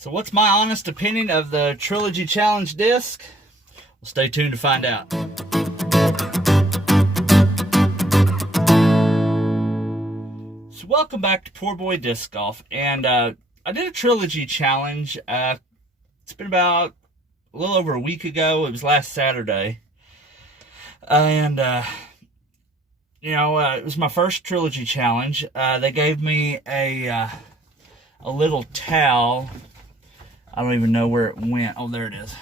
So what's my honest opinion of the Trilogy Challenge Disc? Well, stay tuned to find out. So welcome back to Poor Boy Disc Golf. And I did a Trilogy Challenge. It's been about a little over a week ago. It was last Saturday. It was my first Trilogy Challenge. They gave me a little towel. I don't even know where it went. Oh, there it is.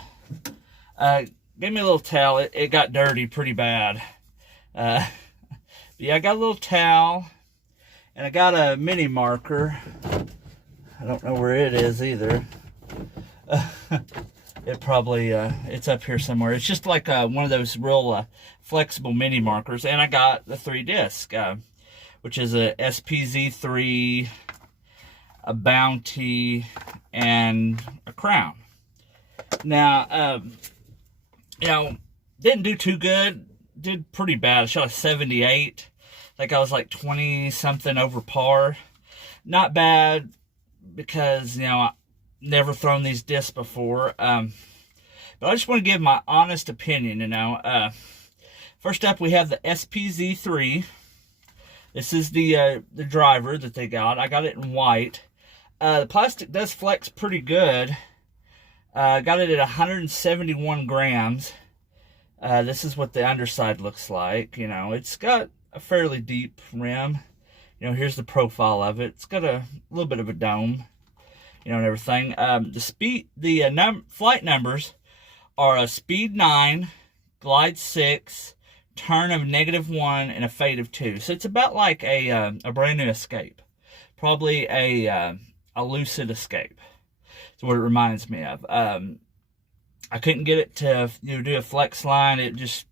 Gave me a little towel. It got dirty pretty bad. Yeah, I got a little towel, and I got a mini marker. I don't know where it is either. It probably, it's up here somewhere. It's just like one of those real flexible mini markers. And I got the 3 disc, which is a SPZ3, a Bounty, and a Crown. Now, didn't do too good. Did pretty bad. I shot a 78. I think I was like 20-something over par. Not bad because, I've never thrown these discs before. But I just want to give my honest opinion, First up, we have the SPZ3. This is the driver that they got. I got it in white. The plastic does flex pretty good. Got it at 171 grams. This is what the underside looks like. It's got a fairly deep rim. Here's the profile of it. It's got a little bit of a dome, and everything. The flight numbers are a speed 9, glide 6, turn of -1, and a fade of 2. So it's about like a brand new Escape. Probably a Lucid Escape. That's what it reminds me of. I couldn't get it to do a flex line. It just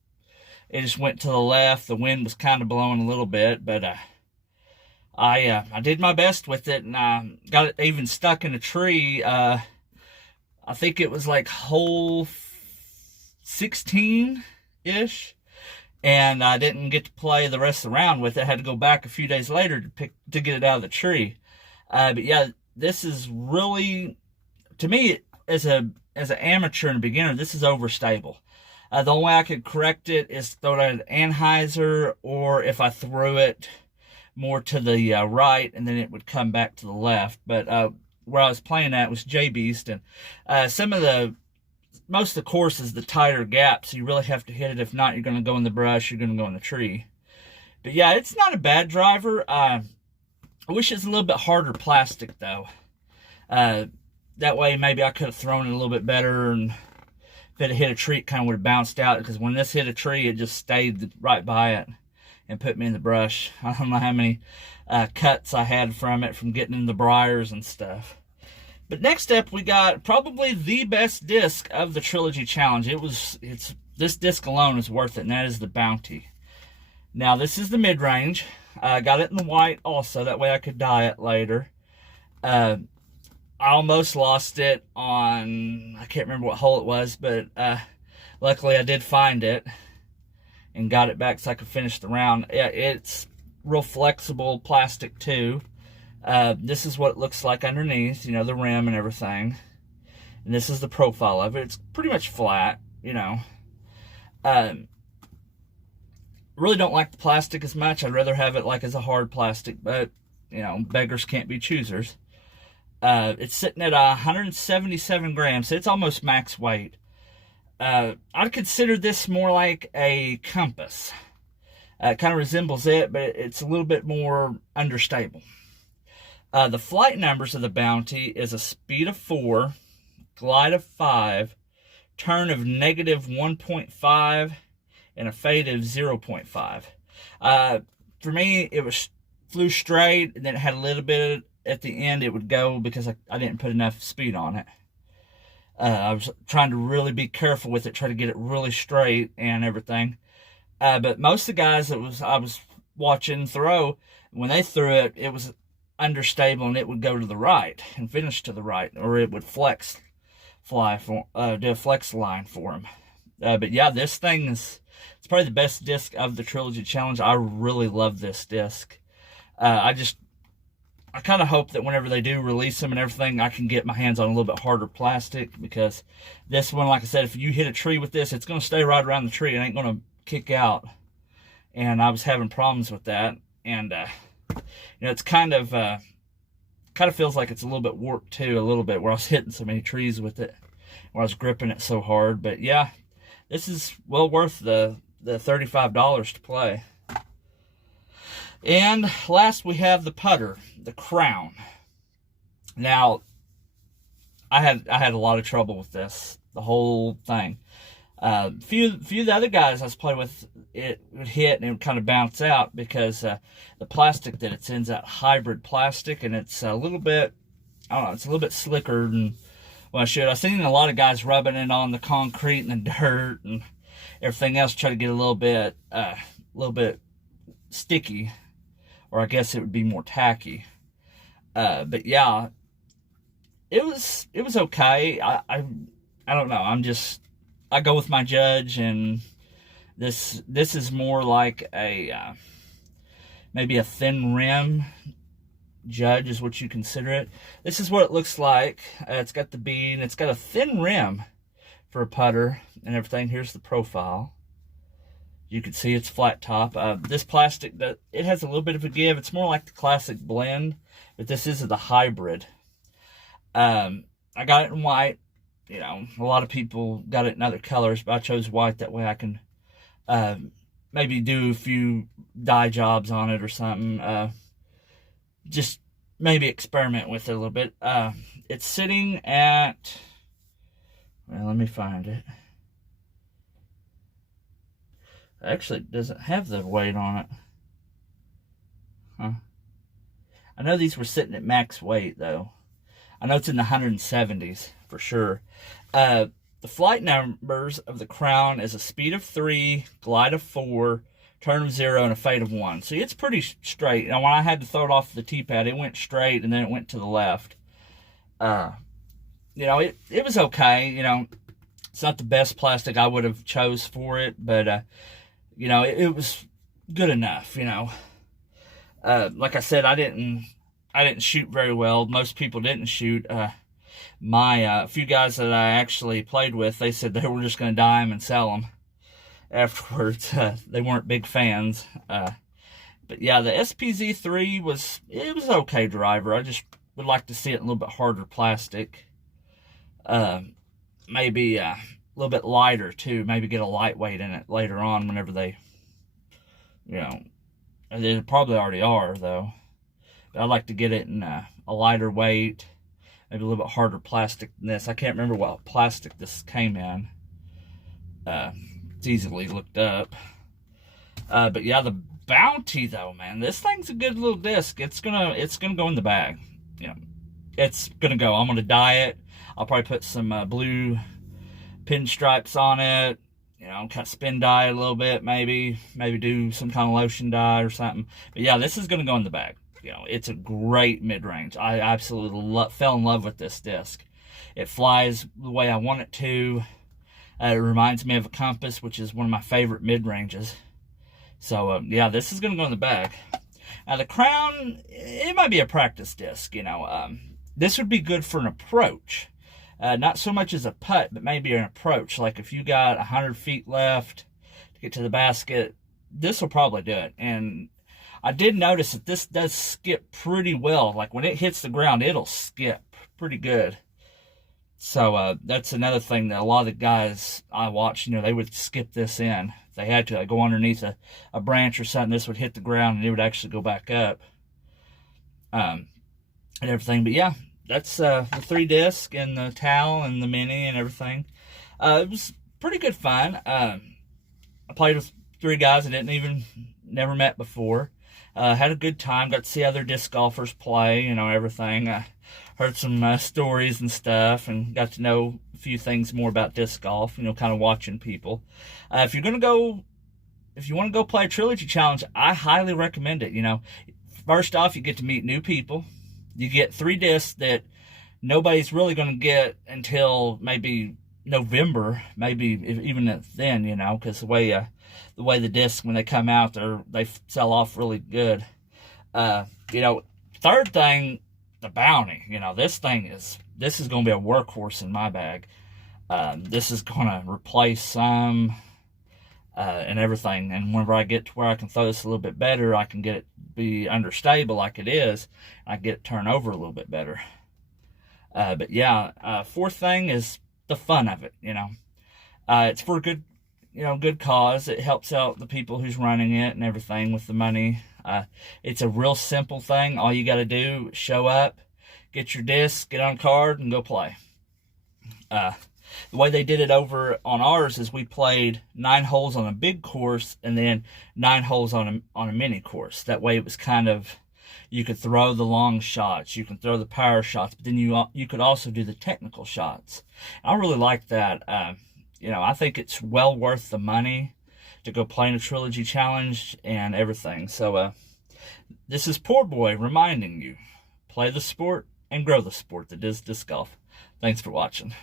went to the left. The wind was kind of blowing a little bit, but I did my best with it, and I got it even stuck in a tree. I think it was like hole 16-ish, and I didn't get to play the rest of the round with it. I had to go back a few days later to get it out of the tree. But yeah, this is really, to me, as an amateur and a beginner, this is overstable. The only way I could correct it is throw it at an anhyzer, or if I threw it more to the right, and then it would come back to the left. But where I was playing at was J-Beast, and most of the courses, the tighter gaps, you really have to hit it. If not, you're going to go in the brush, you're going to go in the tree. But yeah, it's not a bad driver. I wish it's a little bit harder plastic, though. That way, maybe I could have thrown it a little bit better, and if it had hit a tree, it kind of would have bounced out, because when this hit a tree, it just stayed right by it and put me in the brush. I don't know how many cuts I had from it, from getting in the briars and stuff. But next up, we got probably the best disc of the Trilogy Challenge. This disc alone is worth it, and that is the Bounty. Now, this is the mid-range. I got it in the white also, that way I could dye it later. I almost lost it on, I can't remember what hole it was, but luckily I did find it and got it back so I could finish the round. Yeah, it's real flexible plastic too. This is what it looks like underneath, the rim and everything. And this is the profile of it. It's pretty much flat, Really don't like the plastic as much. I'd rather have it like as a hard plastic, but, beggars can't be choosers. It's sitting at 177 grams, so it's almost max weight. I'd consider this more like a compass. It kind of resembles it, but it's a little bit more understable. The flight numbers of the Bounty is a speed of 4, glide of 5, turn of -1.5, and a fade of 0.5. For me, it flew straight, and then it had a little bit at the end. It would go because I didn't put enough speed on it. I was trying to really be careful with it, try to get it really straight and everything. But most of the guys I was watching throw, when they threw it, it was understable, and it would go to the right and finish to the right, or it would do a flex line for them. But yeah, this thing it's probably the best disc of the Trilogy Challenge. I really love this disc. I I kind of hope that whenever they do release them and everything, I can get my hands on a little bit harder plastic, because this one, like I said, if you hit a tree with this, it's going to stay right around the tree. It ain't going to kick out. And I was having problems with that. And, it's kind of feels like it's a little bit warped too, a little bit, where I was hitting so many trees with it, where I was gripping it so hard. But yeah, this is well worth the $35 to play. And last we have the putter, the Crown. Now, I had a lot of trouble with this, the whole thing. Few of the other guys I was playing with, it would hit and it would kind of bounce out, because the plastic that it's in is that hybrid plastic, and it's a little bit, I don't know, it's a little bit slicker than what I should. I've seen a lot of guys rubbing it on the concrete and the dirt and everything else, try to get a little bit sticky, or I guess it would be more tacky. But yeah, it was okay. I don't know. I go with my judge, and this is more like a maybe a thin rim judge is what you consider it. This is what it looks like. It's got the bead, it's got a thin rim for a putter and everything. Here's the profile. You can see it's flat top. This plastic, it has a little bit of a give. It's more like the classic blend, but this is the hybrid. I got it in white. A lot of people got it in other colors, but I chose white. That way I can maybe do a few dye jobs on it or something. Just maybe experiment with it a little bit. It's sitting at, well, let me find it. Actually, it doesn't have the weight on it. Huh. I know these were sitting at max weight, though. I know it's in the 170s for sure. The flight numbers of the Crown is a speed of 3, glide of 4, turn of 0, and a fade of 1. So it's pretty straight. Now, when I had to throw it off the T-pad, it went straight, and then it went to the left. It was okay. It's not the best plastic I would have chose for it, but it was good enough. Like I said, I didn't shoot very well. Most people didn't shoot. My few guys that I actually played with, they said they were just going to dye them and sell them afterwards. They weren't big fans. But yeah, the SPZ3 was okay driver. I just would like to see it in a little bit harder plastic. Maybe a little bit lighter too. Maybe get a lightweight in it later on whenever they, they probably already are though. But I'd like to get it in a lighter weight, maybe a little bit harder plastic than this. I can't remember what plastic this came in. It's easily looked up. But yeah, the Bounty though, man, this thing's a good little disc. It's gonna go in the bag. It's gonna go. I'm gonna dye it. I'll probably put some blue pinstripes on it. Kind of spin dye it a little bit, maybe do some kind of lotion dye or something. But yeah, this is gonna go in the bag. It's a great mid-range. I absolutely fell in love with this disc. It flies the way I want it to. It reminds me of a Compass, which is one of my favorite mid-ranges. So, yeah, this is going to go in the bag. Now, the Crown, it might be a practice disc, This would be good for an approach. Not so much as a putt, but maybe an approach. Like if you got 100 feet left to get to the basket, this will probably do it. And I did notice that this does skip pretty well. Like when it hits the ground, it'll skip pretty good. So that's another thing that a lot of the guys I watched, they would skip this in. If they had to go underneath a branch or something, this would hit the ground and it would actually go back up. And everything. But yeah, that's the 3 disc and the towel and the mini and everything. It was pretty good fun. I played with 3 guys I never met before. Had a good time. Got to see other disc golfers play, everything. Heard some stories and stuff, and got to know a few things more about disc golf. Kind of watching people. If you want to go play a Trilogy Challenge, I highly recommend it. First off, you get to meet new people. You get 3 discs that nobody's really going to get until maybe November, maybe even then. Because the way the discs, when they come out, they sell off really good. $35 third thing, the bounty. You know, this is going to be a workhorse in my bag. This is going to replace some and everything. And whenever I get to where I can throw this a little bit better, I can get it be understable like it is. I get it turn over a little bit better. But yeah, fourth thing is the fun of it. You know, it's for a good, good cause. It helps out the people who's running it and everything with the money. It's a real simple thing. All you got to do, show up, get your disc, get on a card, and go play. The way they did it over on ours is we played 9 holes on a big course and then 9 holes on a mini course. That way it was kind of, you could throw the long shots, you can throw the power shots, but then you could also do the technical shots. I really like that. I think it's well worth the money to go play in a Trilogy Challenge and everything. So this is Poor Boy reminding you, play the sport and grow the sport that is disc golf. Thanks for watching.